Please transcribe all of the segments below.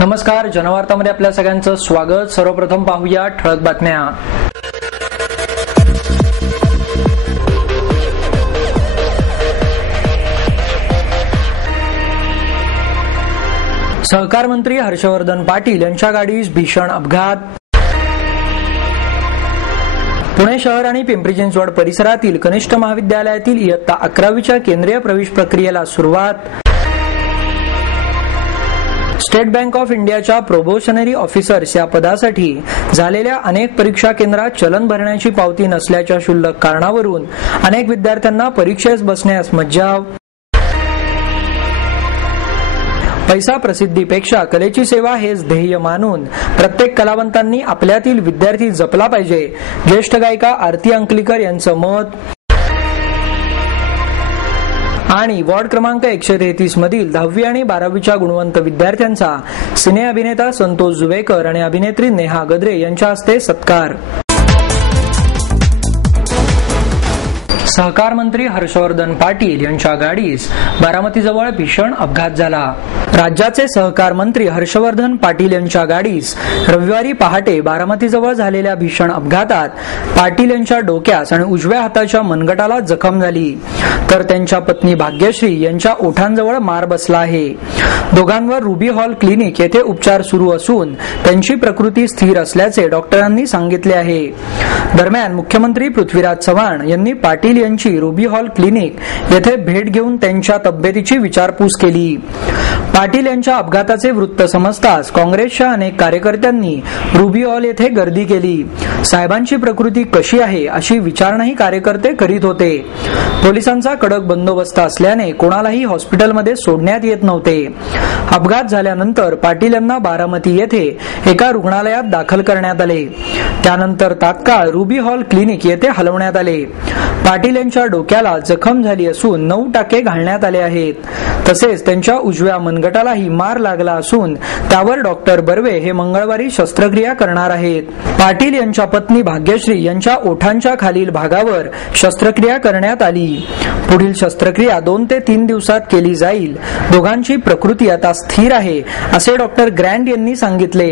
नमस्कार, जनवार्तामध्ये आपल्या सगळ्यांचं स्वागत। सर्वप्रथम पाहूया ठळक बातम्या। सहकार मंत्री हर्षवर्धन पाटील यांच्या गाडीस भीषण अपघात। पुणे शहर आणि पिंपरी चिंचवड परिसरातील कनिष्ठ महाविद्यालयातील इयत्ता 11वीच्या केंद्रीय प्रवेश प्रक्रियेला सुरुवात। स्टेट बँक ऑफ इंडियाच्या प्रोबेशनरी ऑफिसर्स या पदासाठी झालेल्या अनेक परीक्षा केंद्रात चलन भरण्याची पावती नसल्याच्या क्षुल्लक कारणावरून अनेक विद्यार्थ्यांना परीक्षेस बसण्यास मज्जाव। पैसा प्रसिद्धीपेक्षा कलेची सेवा हेच ध्येय मानून प्रत्येक कलावंतांनी आपल्यातील विद्यार्थी जपला पाहिजे, ज्येष्ठ गायिका आरती अंकलीकर यांचं मत। आणि वॉर्ड क्रमांक 133 मधील 10वी आणि 12वीच्या गुणवंत विद्यार्थ्यांचा सिने अभिनेता संतोष जुवेकर आणि अभिनेत्री नेहा गद्रे यांच्या हस्ते सत्कार। सहकार मंत्री हर्षवर्धन पाटील यांच्या गाडीस बारामतीजवळ भीषण अपघात झाला। राज्याचे सहकार मंत्री हर्षवर्धन पाटील यांच्या गाडीस रविवारी पहाटे बारामतीजवळ झालेल्या भीषण अपघातात पाटील यांच्या डोक्यास आणि उजव्या हाताच्या मनगटाला जखम झाली, तर त्यांच्या पत्नी भाग्यश्री यांच्या ओठांजवळ मार बसला आहे। दोघांवर रुबी हॉल क्लिनिक येथे उपचार सुरू असून त्यांची प्रकृती स्थिर असल्याचे डॉक्टरांनी सांगितले आहे। दरम्यान मुख्यमंत्री पृथ्वीराज चव्हाण यांनी पाटील यांची रुबी हॉल क्लिनिक येथे भेट घेऊन त्यांच्या तब्येतीची विचारपूस केली। पाटील यांच्या अपघाताचे वृत्त समजताच काँग्रेसच्या अनेक कार्यकर्त्यांनी रुबी हॉल येथे गर्दी केली। साहेबांची प्रकृती कशी आहे अशी विचारणाही कार्यकर्ते करीत होते। पोलिसांचा कडक बंदोबस्त असल्याने कोणालाही हॉस्पिटलमध्ये सोडण्यात येत नव्हते। अपघात झाल्यानंतर पाटील यांना बारामती येथे एका रुग्णालयात दाखल करण्यात आले, त्यानंतर तात्काळ रुबी हॉल क्लिनिक येथे हलवण्यात आले। पाटील यांच्या डोक्याला जखम झाली असून 9 टाके घालण्यात आले आहेत, तसेच त्यांच्या उजव्या मनगटालाही मार लागला असून त्यावर डॉक्टर बर्वे हे मंगळवारी शस्त्रक्रिया करणार आहेत। पाटील यांच्या पत्नी भाग्यश्री यांच्या ओठांच्या खालील भागावर शस्त्रक्रिया करण्यात आली। पुढील शस्त्रक्रिया 2 ते 3 दिवसात केली जाईल। दोघांची प्रकृती आता स्थिर आहे असे डॉक्टर ग्रँड यांनी सांगितले।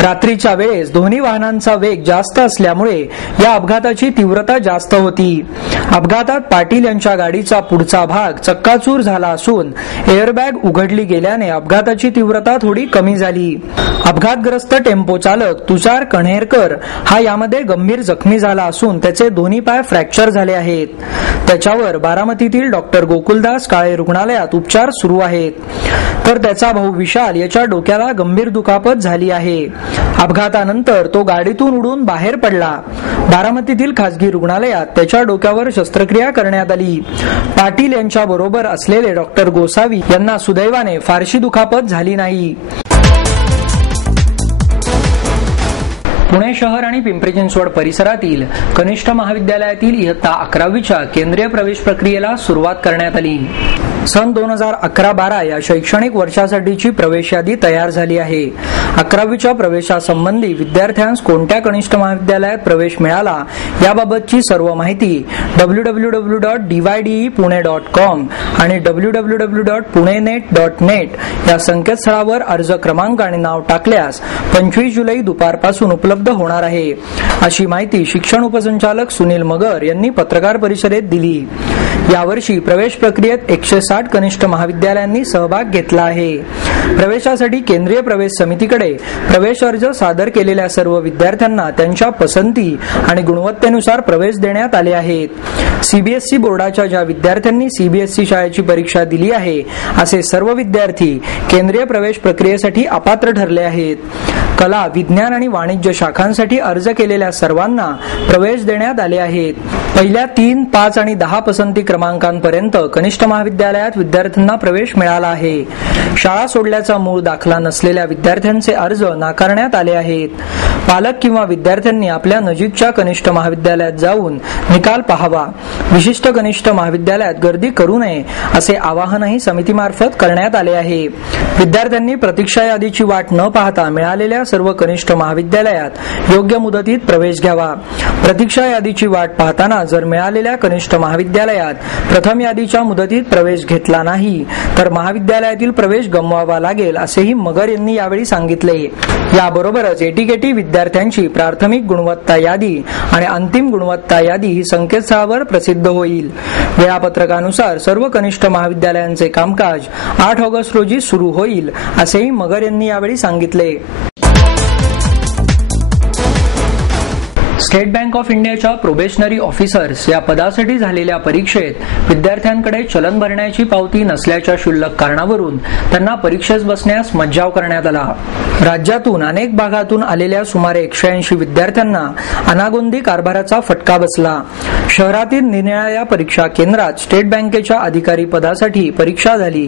रात्रीच्या वेळेस दोन्ही वाहनांचा वेग जास्त असल्यामुळे या अपघाताची तीव्रता जास्त होती। अपघातात पाटील यांच्या गाडीचा पुढचा भाग चक्काचूर झाला असून एअरबॅग उघडली गेल्याने अपघाताची तीव्रता थोडी कमी झाली। अपघातग्रस्त टेम्पो चालक तुषार कण्हेरकर हा यामध्ये गंभीर जखमी झाला असून त्याचे दोन्ही पाय फ्रॅक्चर झाले आहेत। त्याच्यावर बारामतीतील डॉक्टर गोकुलदास काळे रुग्णालयात उपचार सुरू आहेत, तर त्याचा भाऊ विशाल याच्या डोक्याला गंभीर दुखापत झाली आहे। अपघातानंतर तो गाडीतून उडून बाहेर पडला। बारामतीतील खासगी रुग्णालयात त्याच्या डोक्यावर शस्त्रक्रिया करण्यात आली। पाटील यांच्या बरोबर असलेले डॉक्टर गोसावी यांना सुदैवाने फारशी दुखापत झाली नाही। पुणे शहर आणि पिंपरी चिंचवड परिसरातील कनिष्ठ महाविद्यालयातील इयत्ता 11वीच्या केंद्रीय प्रवेश प्रक्रियेला सुरुवात करण्यात आली। सन 2011-12 या शैक्षणिक वर्षासाठीची प्रवेश यादी तयार झाली आहे। 11वीच्या प्रवेशासंबंधी विद्यार्थ्यांस कोणत्या कनिष्ठ महाविद्यालयात प्रवेश मिळाला याबाबतची सर्व माहिती www.dydepune.com आणि www.punenet.net या संकेतस्थळावर अर्ज क्रमांक आणि नाव टाकल्यास 25 जुलै दुपारपासून उपलब्ध होणार आहे, अशी माहिती शिक्षण उपसंचालक सुनील मगर यांनी पत्रकार परिषदेत दिली। यावर्षी प्रवेश प्रक्रियेत 160 कनिष्ठ महाविद्यालयांनी सहभाग घेतला आहे। प्रवेशासाठी केंद्रीय प्रवेश समितीकडे प्रवेश अर्ज सादर केलेल्या सर्व विद्यार्थ्यांना त्यांच्या पसंती आणि गुणवत्तेनुसार प्रवेश देण्यात आले आहेत। सीबीएसई बोर्डाच्या ज्या विद्यार्थ्यांनी सीबीएसई शाळेची परीक्षा दिली आहे असे सर्व विद्यार्थी केंद्रीय प्रवेश प्रक्रियेसाठी अपात्र ठरले आहेत। कला, विज्ञान आणि वाणिज्य शाखांसाठी अर्ज केलेल्या सर्वांना प्रवेश देण्यात आले आहेत। पहिल्या 3, 5 आणि 10 पसंती क्रमांकांपर्यंत कनिष्ठ महाविद्यालयात विद्यार्थ्यांना प्रवेश मिळाला आहे। शाळा सोडल्याचा मूळ दाखला नसलेल्या विद्यार्थ्यांचे अर्ज नाकारण्यात आले आहेत। पालक किंवा विद्यार्थ्यांनी आपल्या नजीकच्या कनिष्ठ महाविद्यालयात जाऊन निकाल पाहावा। विशिष्ट कनिष्ठ महाविद्यालयात गर्दी करू नये असे आवाहनही समितीमार्फत करण्यात आले आहे। विद्यार्थ्यांनी प्रतीक्षा यादीची वाट न पाहता मिळालेल्या सर्व कनिष्ठ महाविद्यालयात योग्य मुदतीत प्रवेश घ्यावा। प्रतीक्षा यादीची वाट पाहताना जर मिळालेल्या कनिष्ठ महाविद्यालयात प्रथम यादीच्या मुदतीत प्रवेश घेतला नाही तर महाविद्यालयातील प्रवेश गमवावा लागेल, असेही मगर यांनी यावेळी सांगितले। याबरोबरच एटीकेटी विद्यार्थ्यांची प्राथमिक गुणवत्ता यादी आणि अंतिम गुणवत्ता यादी ही संकेतस्थळावर प्रसिद्ध होईल। वेळापत्रकानुसार सर्व कनिष्ठ महाविद्यालयांचे कामकाज 8 ऑगस्ट रोजी सुरू होईल, असेही मगर यांनी यावेळी सांगितले। स्टेट बँक ऑफ इंडियाच्या प्रोबेशनरी ऑफिसर्स या पदासाठी झालेल्या परीक्षेत विद्यार्थ्यांकडे चलन भरण्याची पावती नसल्याच्या क्षुल्लक कारणावरून त्यांना परीक्षेस बसण्यास मज्जाव करण्यात आला। राज्यातून अनेक भागातून आलेल्या सुमारे 180 विद्यार्थ्यांना अनागोंदी कारभाराचा फटका बसला। शहरातील निरनिराळ्या परीक्षा केंद्रात स्टेट बँकेच्या अधिकारी पदासाठी परीक्षा झाली।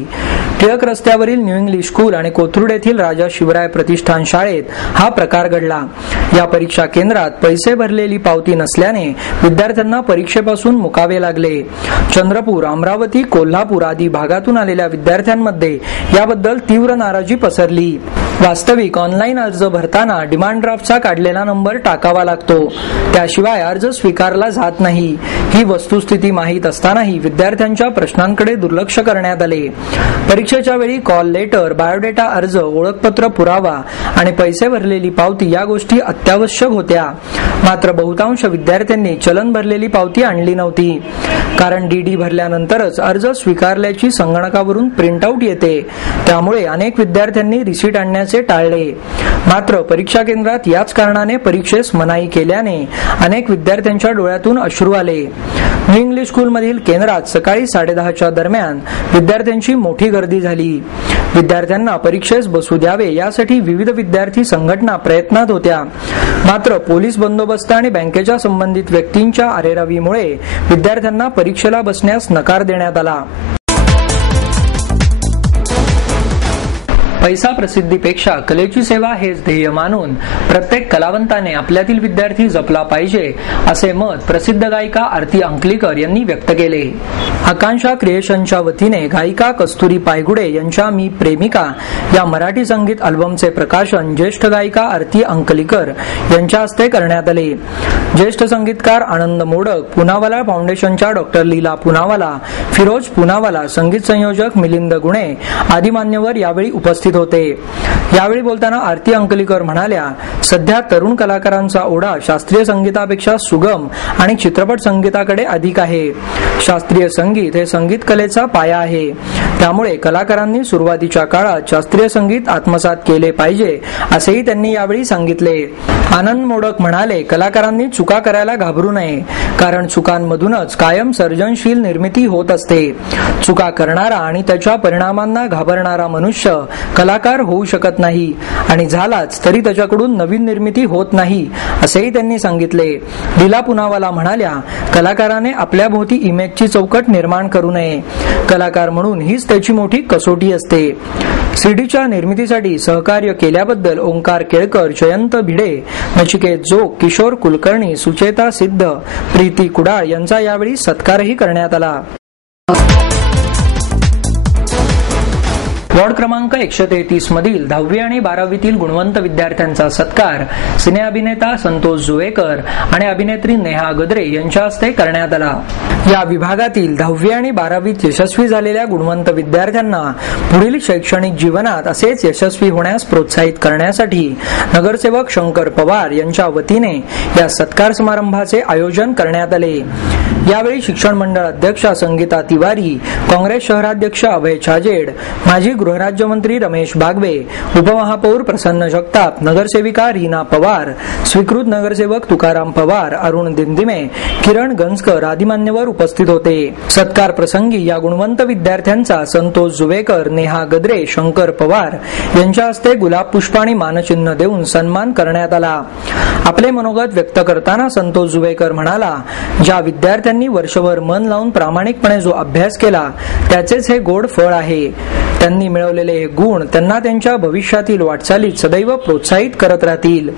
टिळक रस्त्यावरील न्यू इंग्लिश स्कूल आणि कोथरूड येथील राजा शिवराय प्रतिष्ठान शाळेत हा प्रकार घडला। या परीक्षा केंद्रात पैसे भरलेली पावती नसल्याने विद्यार्थ्यांना परीक्षेपासून मुकावे लागले। चंद्रपूर, अमरावती, कोल्हापूर आदी भागातून आलेल्या विद्यार्थ्यांमध्ये याबद्दल तीव्र नाराजी पसरली। वास्तविक ऑनलाईन अर्ज भरताना डिमांड ड्राफ्टचा काढलेला नंबर टाकावा लागतो, त्याशिवाय अर्ज स्वीकारला जात नाही। ही वस्तुस्थिती माहीत असतानाही विद्यार्थ्यांच्या प्रश्नांकडे दुर्लक्ष करण्यात आले। परीक्षेच्या वेळी कॉल लेटर, बायोडेटा अर्ज, ओळखपत्र पुरावा आणि पैसे भरलेली पावती या गोष्टी अत्यावश्यक होत्या। मात्र बहुतांश विद्यार्थ्यांनी चलन भरलेली पावती आणली नव्हती, कारण डीडी भरल्यानंतरच अर्ज स्वीकारल्याची संगणकावरून प्रिंटआउट येते। त्यामुळे अनेक विद्यार्थ्यांनी रिसीट आणण्याचे टाळले। मात्र परीक्षा केंद्रात याच कारणाने परीक्षेस मनाई केल्याने अनेक विद्यार्थ्यांच्या डोळ्यातून अश्रू आले। न्यू इंग्लिश स्कूलमधील केंद्रात सकाळी 10:30च्या दरम्यान विद्यार्थ्यांची मोठी गर्दी झाली। विद्यार्थ्यांना परीक्षेस बसू द्यावे यासाठी विविध विद्यार्थी संघटना प्रयत्नात होत्या। मात्र पोलीस बंदोबस्त आणि बँकेच्या संबंधित व्यक्तींच्या अरेरावीमुळे विद्यार्थ्यांना परीक्षेला बसण्यास नकार देण्यात आला। पैसा प्रसिद्धीपेक्षा कलेची सेवा हेच ध्येय मानून प्रत्येक कलावंताने आपल्यातील विद्यार्थी जपला पाहिजे, असे मत प्रसिद्ध गायिका आरती अंकलीकर यांनी व्यक्त केले। आकांक्षा क्रिएशनच्या वतीने गायिका कस्तुरी पायगुडे यांच्या मी प्रेमिका या मराठी संगीत अल्बमचे प्रकाशन ज्येष्ठ गायिका आरती अंकलीकर यांच्या हस्ते करण्यात आले। ज्येष्ठ संगीतकार आनंद मोडक, पुनावाला फाउंडेशनच्या डॉ. लीला पुनावाला, फिरोज पुनावाला, संगीत संयोजक मिलिंद गुणे आदी मान्यवर यावेळी उपस्थित होते। यावेळी बोलताना आरती अंकलीकर म्हणाल्या, सध्या तरुण कलाकारांचा ओढा शास्त्रीय संगीतापेक्षा सुगम आणि चित्रपट संगीताकडे अधिक आहे। शास्त्रीय संगीत हे संगीत कलेचा पाया आहे, त्यामुळे कलाकारांनी सुरुवातीच्या काळात शास्त्रीय संगीत आत्मसात केले पाहिजे, असेही त्यांनी यावेळी सांगितले। आनंद मोडक म्हणाले, कलाकारांनी चुका करायला घाबरू नये, कारण चुकांमधूनच कायम सर्जनशील निर्मिती होत असते। चुका करणारा आणि त्याच्या परिणामांना घाबरणारा मनुष्य कलाकार होऊ शकत नाही आणि झालाच तरी त्याच्याकडून नवीन निर्मिती होत नाही, असेही त्यांनी सांगितले। लीला पुनावाला म्हणाल्या, कलाकाराने आपल्या भोवती इमेजची चौकट निर्माण करू नये, कलाकार म्हणून हीच त्याची मोठी कसोटी असते। सीडीच्या निर्मितीसाठी सहकार्य केल्याबद्दल ओंकार केळकर, जयंत भिडे, नचिकेत जोग, किशोर कुलकर्णी, सुचेता सिद्ध, प्रीती कुडाळ यांचा यावेळी सत्कारही करण्यात आला। वॉर्ड क्रमांक 133 मधील 10वी आणि 12वीतील गुणवंत विद्यार्थ्यांचा सत्कार सिने अभिनेता संतोष जुवेकर आणि अभिनेत्री नेहा गद्रे यांच्या हस्ते करण्यात आला। या विभागातील 10वी आणि 12वीत यशस्वी झालेल्या गुणवंत विद्यार्थ्यांना पुढील शैक्षणिक जीवनात असेच यशस्वी होण्यास प्रोत्साहित करण्यासाठी नगरसेवक शंकर पवार यांच्या वतीने या सत्कार समारंभाचे आयोजन करण्यात आले। यावेळी शिक्षण मंडळ अध्यक्षा संगीता तिवारी, काँग्रेस शहराध्यक्ष अभय छाजेड, माजी गृहराज्यमंत्री रमेश बागवे, उपमहापौर प्रसन्न जगताप, नगरसेविका रीना पवार, स्वीकृत नगरसेवक तुकाराम पवार, अरुण दिंदिमे, किरण गंजकर आदी मान्यवर उपस्थित होते। सत्कार प्रसंगी या गुणवंत विद्यार्थ्यांचा संतोष जुवेकर, नेहा गद्रे, शंकर पवार यांच्या हस्ते गुलाब पुष्प आणि मानचिन्ह देऊन सन्मान करण्यात आला। आपले मनोगत व्यक्त करताना संतोष जुवेकर म्हणाला, ज्या विद्यार्थ्यांनी वर्षभर मन लावून प्रामाणिकपणे जो अभ्यास केला त्याचेच हे गोड फळ आहे। त्यांनी मिळवलेले हे गुण त्यांना त्यांच्या भविष्यातील वाटचालीत सदैव प्रोत्साहित करत राहतील.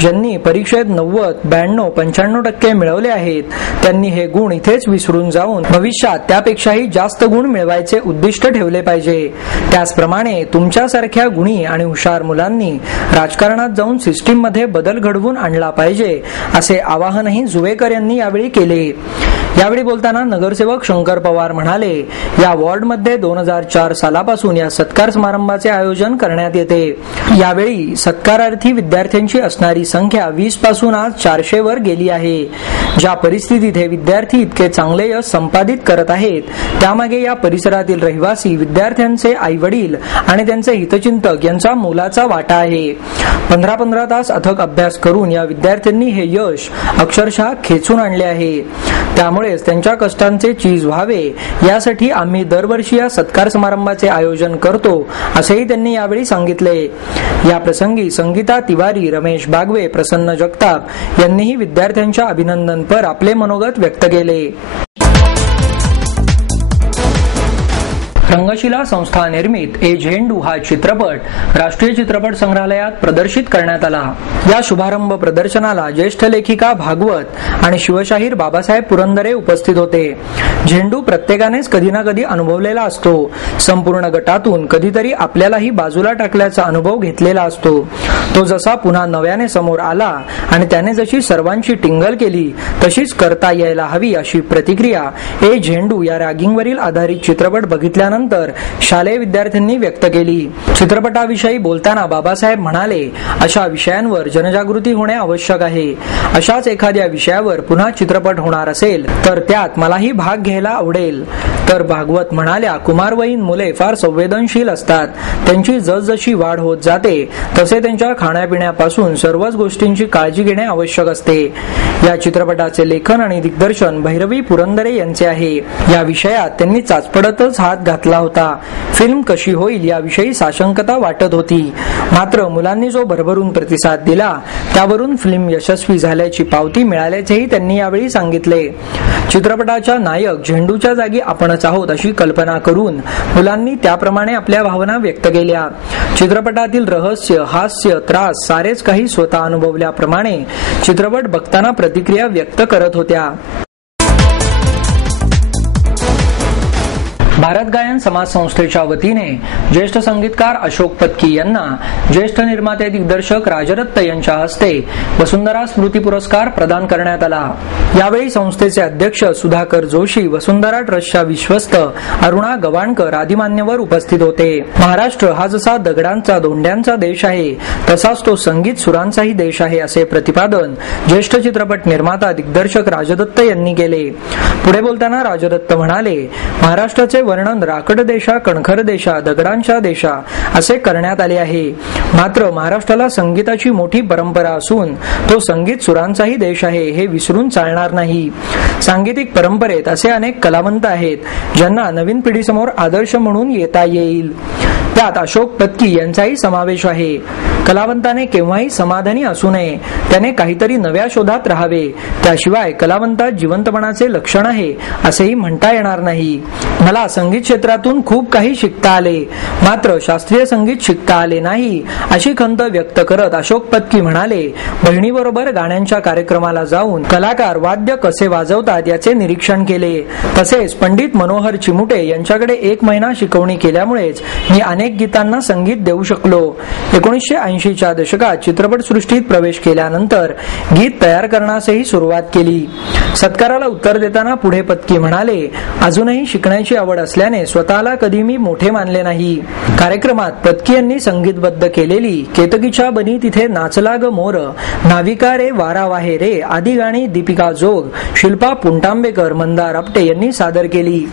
ज्यांनी परीक्षेत 90, 92, 95% मिळवले आहेत त्यांनी हे गुण इथेच विसरून जाऊन भविष्यात त्यापेक्षाही जास्त गुण मिळवायचे उद्दिष्ट ठेवले पाहिजे. त्याचप्रमाणे तुमच्यासारख्या गुणी आणि हुशार मुलांनी राजकारणात जाऊन सिस्टीममध्ये बदल घडवून आणला पाहिजे असे आवाहनही जुवेकर यांनी यावेळी केले. यावेळी बोलताना नगरसेवक शंकर पवार म्हणाले, या वॉर्डमध्ये 2004 सालापासून या सत्कार समारंभाचे आयोजन करण्यात येते. यावेळी सत्कारार्थी विद्यार्थ्यांची असणारी संख्या 20 पासून आज 400 वर गेली आहे. ज्या परिस्थितीत हे विद्यार्थी इतके चांगले यश संपादित करत आहेत त्यामागे या परिसरातील रहिवासी विद्यार्थ्यांचे आई वडील आणि त्यांचे हितचिंतक यांचा मोलाचा वाटा आहे. 15-15 तास अथक अभ्यास करून या विद्यार्थ्यांनी हे यश अक्षरशः खेचून आणले आहे. त्यामुळेच त्यांच्या कष्टांचे चीज व्हावे यासाठी आम्ही दरवर्षी या सत्कार समारंभाचे आयोजन करतो असेही त्यांनी यावेळी सांगितले. या प्रसंगी संगीता तिवारी, रमेश बागवे, प्रसन्न जगताप यांनीही विद्यार्थ्यांच्या अभिनंदनपर आपले मनोगत व्यक्त केले. रंगशिला संस्था निर्मित ए झेंडू हा चित्रपट राष्ट्रीय चित्रपट संग्रहालयात प्रदर्शित करण्यात आला. या शुभारंभ प्रदर्शनाला ज्येष्ठ लेखिका भागवत आणि शिवशाहीर बाबासाहेब पुरंदरे उपस्थित होते. झेंडू प्रत्येकानेच कधी ना कधी अनुभवलेला असतो. संपूर्ण गटातून कधीतरी आपल्यालाही बाजूला टाकल्याचा अनुभव घेतलेला असतो. तो जसा पुन्हा नव्याने समोर आला आणि त्याने जशी सर्वांची टिंगल केली तशीच करता यायला हवी अशी प्रतिक्रिया ए झेंडू या रॅगिंगवरील आधारित चित्रपट बघितल्यानंतर शालेय विद्यार्थ्यांनी व्यक्त केली. चित्रपटाविषयी बोलताना बाबासाहेब म्हणाले, अशा विषयांवर जनजागृती होणे आवश्यक आहे. अशाच एखाद्या विषयावर पुन्हा चित्रपट होणार असेल तर त्यात मलाही भाग घ्यायला आवडेल. तर भागवत म्हणाल्या, कुमारवयीन मुले फार संवेदनशील असतात. त्यांची जसजशी वाढ होत जाते तसे त्यांच्या खाण्यापिण्यापासून सर्वच गोष्टींची काळजी घेणे आवश्यक असते. या चित्रपटाचे लेखन आणि दिग्दर्शन भैरवी पुरंदरे यांचे आहे. या विषयात त्यांनी चाचपडतच हात घातला होता. फिल्म कशी होईल याविषयी साशंकता वाटत होती. मात्र मुलांनी जो भरभरून प्रतिसाद दिला त्यावरून फिल्म यशस्वी झाल्याची पावती मिळाल्याचेही त्यांनी यावेळी सांगितले. चित्रपटाच्या नायक झेंडूच्या जागी आपणच आहोत अशी कल्पना करून मुलांनी त्याप्रमाणे आपल्या भावना व्यक्त केल्या. चित्रपटातील रहस्य, हास्य, त्रास सारेच काही स्वतः अनुभवल्याप्रमाणे चित्रपट बघताना प्रतिक्रिया व्यक्त करत होत्या. भारत गायन समाज संस्थेच्या वतीने ज्येष्ठ संगीतकार अशोक पत्की यांना ज्येष्ठ निर्माते दिग्दर्शक राजरत्त यांच्या हस्ते वसुंधरा स्मृती पुरस्कार प्रदान करण्यात आला. यावेळी संस्थेचे अध्यक्ष सुधाकर जोशी, वसुंधरा ट्रस्टच्या विश्वस्त अरुणा गवाणकर आदी मान्यवर उपस्थित होते. महाराष्ट्र हा जसा दगडांचा धोंड्यांचा देश आहे तसाच तो संगीत सुरांचाही देश आहे असे प्रतिपादन ज्येष्ठ चित्रपट निर्माता दिग्दर्शक राजदत्त यांनी केले. पुढे बोलताना राजदत्त म्हणाले, महाराष्ट्राचे वर्णन राकड देशा, कणखर देशा, दगडांच्या देशा असे करण्यात आले आहे. मात्र महाराष्ट्राला संगीताची मोठी परंपरा असून तो संगीत सुरांचाही देश आहे हे विसरून चालणार नाही. सांगीतिक परंपरेत असे अनेक कलावंत आहेत ज्यांना नवीन पिढीसमोर आदर्श म्हणून येता येईल. त्यात अशोक पत्की यांचाही समावेश आहे. कलावंताने केव्हाही समाधानी असू नये, त्याने काहीतरी नव्या शोधात राहावे. त्याशिवाय कलावंतात जिवंतपणाचे लक्षण आहे असेही म्हणता येणार नाही. मला संगीत क्षेत्रातून खूप काही शिकता आले, मात्र शास्त्रीय संगीत शिकता आले नाही अशी खंत व्यक्त करत अशोक पत्की म्हणाले, बहिणीबरोबर गाण्यांच्या कार्यक्रमाला जाऊन कलाकार वाद्य कसे वाजवतात याचे निरीक्षण केले. तसेच पंडित मनोहर चिमुटे यांच्याकडे 1 महिना शिकवणी केल्यामुळेच मी अनेक गीतांना संगीत देऊ शकलो. 1980च्या दशकात चित्रपटसृष्टीत प्रवेश केल्यानंतर गीत तयार करण्यासही सुरुवात केली. सत्काराला उत्तर देताना पुढे पत्की म्हणाले, अजूनही शिकण्याची आवड असल्याने स्वतःला कधी मी मोठे मानले नाही. कार्यक्रमात पत्की यांनी संगीतबद्ध केलेली केतकीच्या बनी तिथे नाचला ग मोर, नाविका रे वारा वाहे रे आदी गाणी दीपिका जोग, शिल्पा पुंटांबेकर, मंदार आपटे यांनी सादर केली.